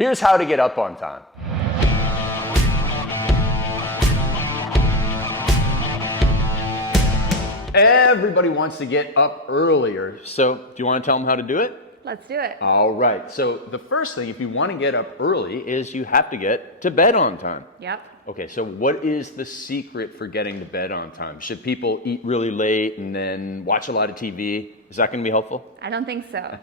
Here's how to get up on time. Everybody wants to get up earlier, so do you want to tell them how to do it? Let's do it. All right, so the first thing, if you want to get up early, is you have to get to bed on time. Yep. Okay, so what is the secret for getting to bed on time? Should people eat really late and then watch a lot of TV? Is that going to be helpful? I don't think so.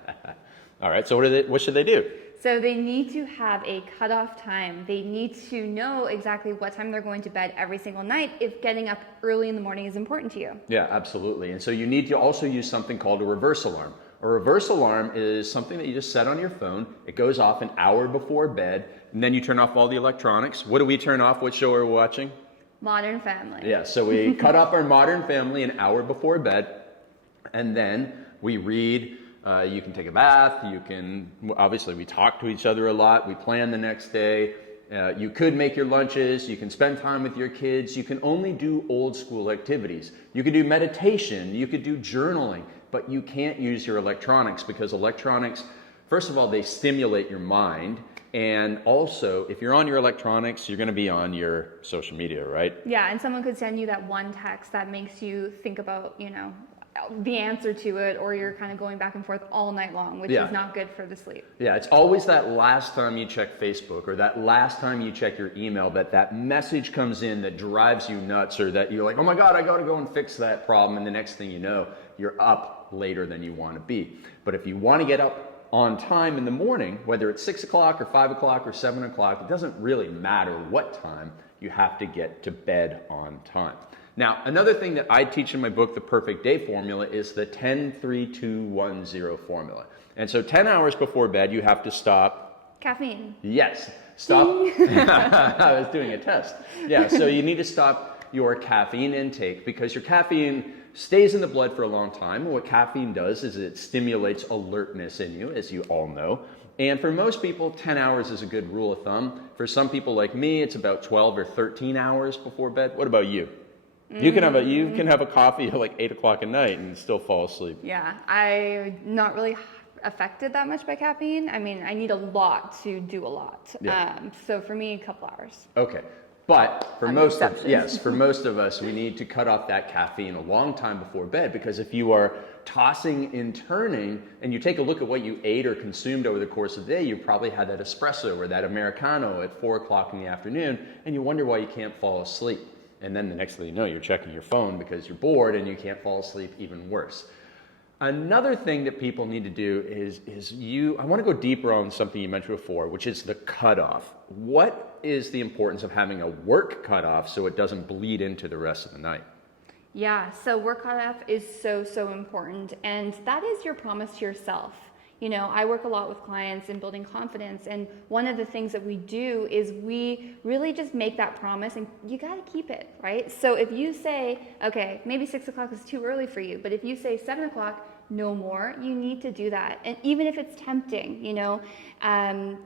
All right, so what should they do? So they need to have a cutoff time. They need to know exactly what time they're going to bed every single night if getting up early in the morning is important to you. Yeah, absolutely. And so you need to also use something called a reverse alarm. A reverse alarm is something that you just set on your phone. It goes off an hour before bed, and then you turn off all the electronics. What do we turn off? What show are we watching? Modern Family. Yeah, so we cut off our Modern Family an hour before bed, and then we read. You can take a bath. Obviously, we talk to each other a lot. We plan the next day. You could make your lunches. You can spend time with your kids. You can only do old school activities. You could do meditation. You could do journaling, but you can't use your electronics because electronics, first of all, they stimulate your mind. And also, if you're on your electronics, you're going to be on your social media, right? Yeah, and someone could send you that one text that makes you think about, the answer to it, or you're kind of going back and forth all night long, which is not good for the sleep. Yeah, it's always that last time you check Facebook or that last time you check your email that message comes in that drives you nuts, or that you're like, oh my God, I got to go and fix that problem. And the next thing you know, you're up later than you want to be. But if you want to get up on time in the morning, whether it's 6 o'clock or 5 o'clock or 7 o'clock, it doesn't really matter what time, you have to get to bed on time. Now, another thing that I teach in my book, The Perfect Day Formula, is the 10-3-2-1-0 formula. And so 10 hours before bed, you have to stop. Caffeine. Yes, stop. I was doing a test. Yeah, so you need to stop your caffeine intake because your caffeine stays in the blood for a long time. And what caffeine does is it stimulates alertness in you, as you all know. And for most people, 10 hours is a good rule of thumb. For some people like me, it's about 12 or 13 hours before bed. What about you? You can have a coffee at like 8 o'clock at night and still fall asleep. Yeah, I'm not really affected that much by caffeine. I mean, I need a lot to do a lot. Yeah. So for me, a couple hours. Okay. But for most of us, we need to cut off that caffeine a long time before bed, because if you are tossing and turning and you take a look at what you ate or consumed over the course of the day, you probably had that espresso or that Americano at 4 o'clock in the afternoon, and you wonder why you can't fall asleep. And then the next thing you know, you're checking your phone because you're bored and you can't fall asleep, even worse. Another thing that people need to do is I want to go deeper on something you mentioned before, which is the cutoff. What is the importance of having a work cutoff so it doesn't bleed into the rest of the night? Yeah, so work cutoff is so important, and that is your promise to yourself. I work a lot with clients in building confidence, and one of the things that we do is we really just make that promise, and you got to keep it, right? So if you say, okay, maybe 6 o'clock is too early for you, but if you say 7 o'clock, no more, you need to do that. And even if it's tempting,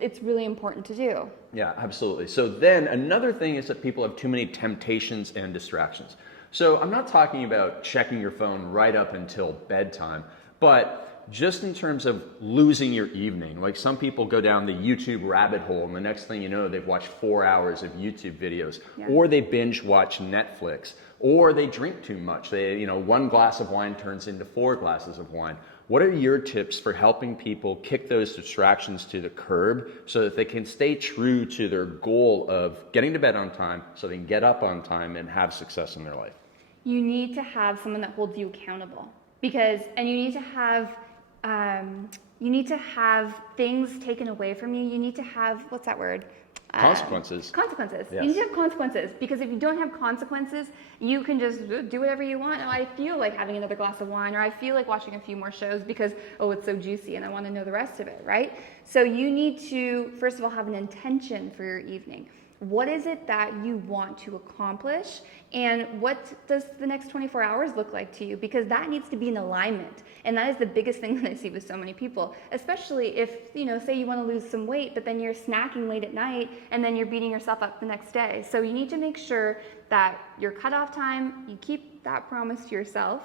it's really important to do. Yeah, absolutely. So then another thing is that people have too many temptations and distractions. So I'm not talking about checking your phone right up until bedtime, but just in terms of losing your evening. Like some people go down the YouTube rabbit hole and the next thing you know, they've watched 4 hours of YouTube videos, or they binge watch Netflix, or they drink too much. They, 1 glass of wine turns into 4 glasses of wine. What are your tips for helping people kick those distractions to the curb so that they can stay true to their goal of getting to bed on time so they can get up on time and have success in their life? You need to have someone that holds you accountable, and you need to have things taken away from you. You need to have, what's that word? Consequences. Consequences. Yes. You need to have consequences, because if you don't have consequences, you can just do whatever you want. Oh, I feel like having another glass of wine, or I feel like watching a few more shows because, it's so juicy and I want to know the rest of it, right? So you need to, first of all, have an intention for your evening. What is it that you want to accomplish, and what does the next 24 hours look like to you? Because that needs to be in alignment, and that is the biggest thing that I see with so many people, especially if, say you want to lose some weight, but then you're snacking late at night, and then you're beating yourself up the next day. So you need to make sure that your cutoff time, you keep that promise to yourself,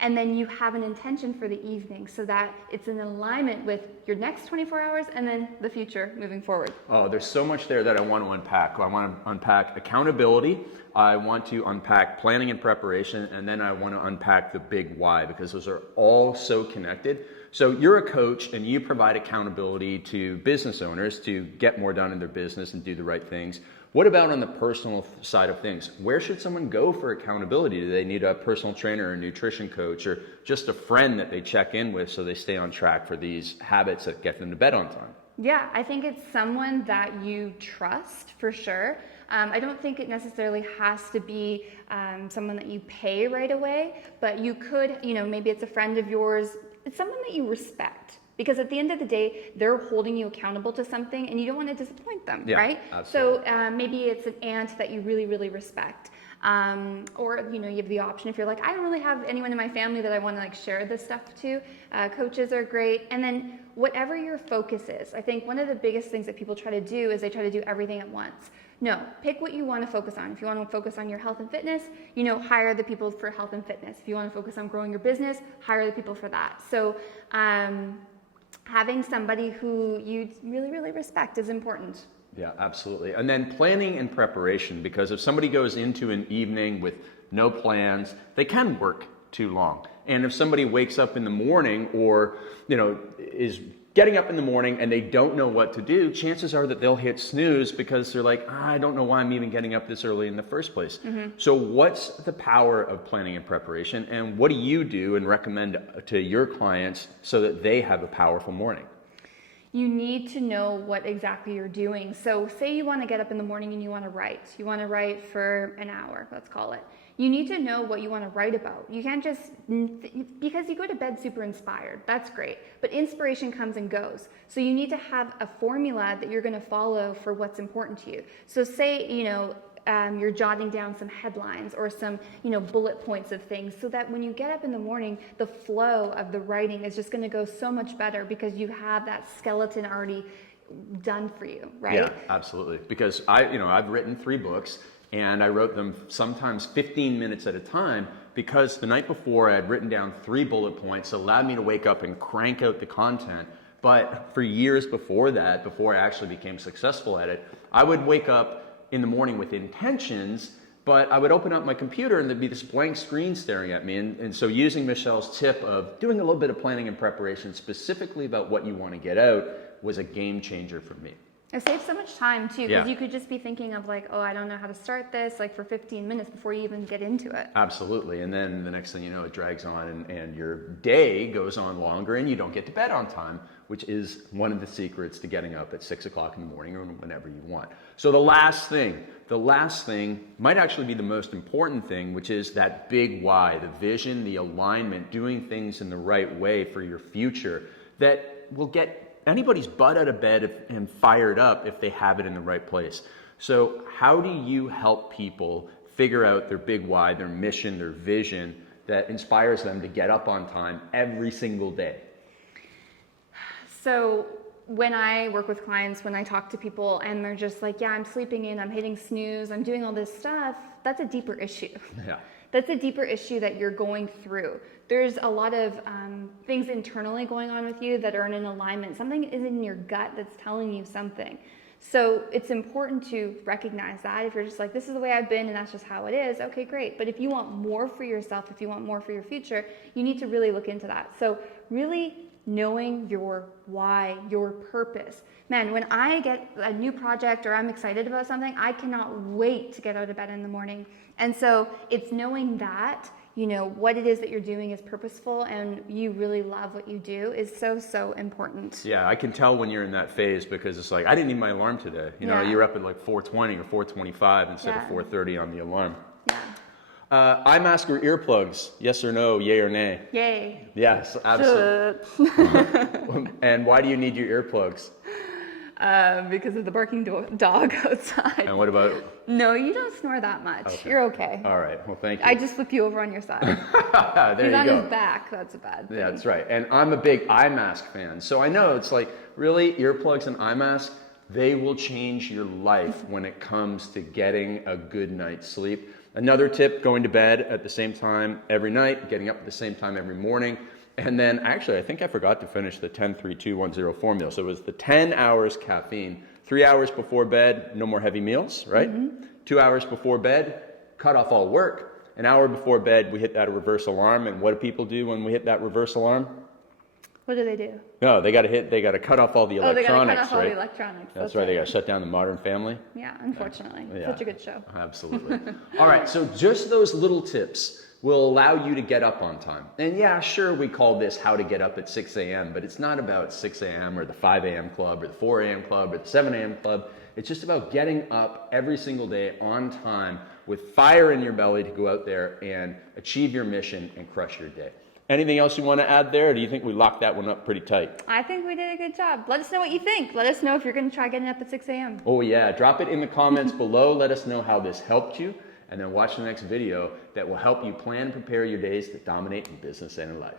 and then you have an intention for the evening so that it's in alignment with your next 24 hours and then the future moving forward. Oh, there's so much there that I want to unpack. I want to unpack accountability. I want to unpack planning and preparation, and then I want to unpack the big why, because those are all so connected. So you're a coach and you provide accountability to business owners to get more done in their business and do the right things. What about on the personal side of things? Where should someone go for accountability? Do they need a personal trainer or a nutrition coach or just a friend that they check in with so they stay on track for these habits that get them to bed on time? Yeah, I think it's someone that you trust for sure. I don't think it necessarily has to be someone that you pay right away, but you could, maybe it's a friend of yours. It's someone that you respect. Because at the end of the day, they're holding you accountable to something and you don't want to disappoint them, right? Absolutely. So maybe it's an aunt that you really, really respect. Or, you have the option if you're like, I don't really have anyone in my family that I want to share this stuff to. Coaches are great. And then whatever your focus is, I think one of the biggest things that people try to do is they try to do everything at once. No, pick what you want to focus on. If you want to focus on your health and fitness, hire the people for health and fitness. If you want to focus on growing your business, hire the people for that. So, having somebody who you really, really respect is important. Yeah, absolutely. And then planning and preparation, because if somebody goes into an evening with no plans, they can work too long. And if somebody wakes up in the morning or, is getting up in the morning and they don't know what to do, chances are that they'll hit snooze because they're like, I don't know why I'm even getting up this early in the first place. So what's the power of planning and preparation, and what do you do and recommend to your clients so that they have a powerful morning? You need to know what exactly you're doing. So say you want to get up in the morning and you want to write. You want to write for an hour, let's call it. You need to know what you want to write about. You can't just, because you go to bed super inspired, that's great, but inspiration comes and goes. So you need to have a formula that you're going to follow for what's important to you. So say, you're jotting down some headlines or some, bullet points of things so that when you get up in the morning, the flow of the writing is just going to go so much better because you have that skeleton already done for you, right? Yeah, absolutely. Because I've written 3 books. And I wrote them sometimes 15 minutes at a time because the night before I had written down 3 bullet points that allowed me to wake up and crank out the content. But for years before that, before I actually became successful at it, I would wake up in the morning with intentions, but I would open up my computer and there'd be this blank screen staring at me. And so using Michelle's tip of doing a little bit of planning and preparation specifically about what you want to get out was a game changer for me. It saves so much time too, because you could just be thinking of I don't know how to start this, for 15 minutes before you even get into it. Absolutely. And then the next thing you know, it drags on and your day goes on longer and you don't get to bed on time, which is one of the secrets to getting up at 6 o'clock in the morning or whenever you want. So the last thing might actually be the most important thing, which is that big why, the vision, the alignment, doing things in the right way for your future that will get anybody's butt out of bed and fired up if they have it in the right place. So how do you help people figure out their big why, their mission, their vision that inspires them to get up on time every single day? So when I work with clients, when I talk to people and they're just like, yeah, I'm sleeping in, I'm hitting snooze, I'm doing all this stuff, that's a deeper issue. Yeah. That's a deeper issue that you're going through. There's a lot of things internally going on with you that are in alignment. Something is in your gut that's telling you something. So it's important to recognize that. If you're just like, this is the way I've been and that's just how it is, okay, great. But if you want more for yourself, if you want more for your future, you need to really look into that. So really knowing your why, your purpose. Man, when I get a new project or I'm excited about something, I cannot wait to get out of bed in the morning. And so it's knowing that, what it is that you're doing is purposeful and you really love what you do is so, so important. Yeah, I can tell when you're in that phase because it's like, I didn't need my alarm today. You're up at 4:20 or 4:25 instead of 4:30 on the alarm. Yeah. Eye mask or earplugs? Yes or no? Yay or nay? Yay. Yes, absolutely. And why do you need your earplugs? Because of the barking dog outside. And what about? No, you don't snore that much. Okay. You're okay. All right. Well, thank you. I just flip you over on your side. There He's you on go. his back. That's a bad thing. Yeah, that's right. And I'm a big eye mask fan. So I know it's like really earplugs and eye mask, they will change your life when it comes to getting a good night's sleep. Another tip, going to bed at the same time every night, getting up at the same time every morning. And then actually, I think I forgot to finish the 10-3-2-1-0 formula. So it was the 10 hours caffeine, 3 hours before bed, no more heavy meals, right? 2 hours before bed, cut off all work. An hour before bed, we hit that reverse alarm. And what do people do when we hit that reverse alarm? What do they do? No, they got to cut off all the electronics, they got to cut off all right? the electronics. That's right. They got to shut down the Modern Family. Yeah, unfortunately. Yeah. Such a good show. Absolutely. All right, so just those little tips will allow you to get up on time. And yeah, sure, we call this how to get up at 6 a.m., but it's not about 6 a.m. or the 5 a.m. club or the 4 a.m. club or the 7 a.m. club. It's just about getting up every single day on time with fire in your belly to go out there and achieve your mission and crush your day. Anything else you want to add there, or do you think we locked that one up pretty tight? I think we did a good job. Let us know what you think. Let us know if you're going to try getting up at 6 a.m. Oh yeah, drop it in the comments below. Let us know how this helped you, and then watch the next video that will help you plan and prepare your days to dominate in business and in life.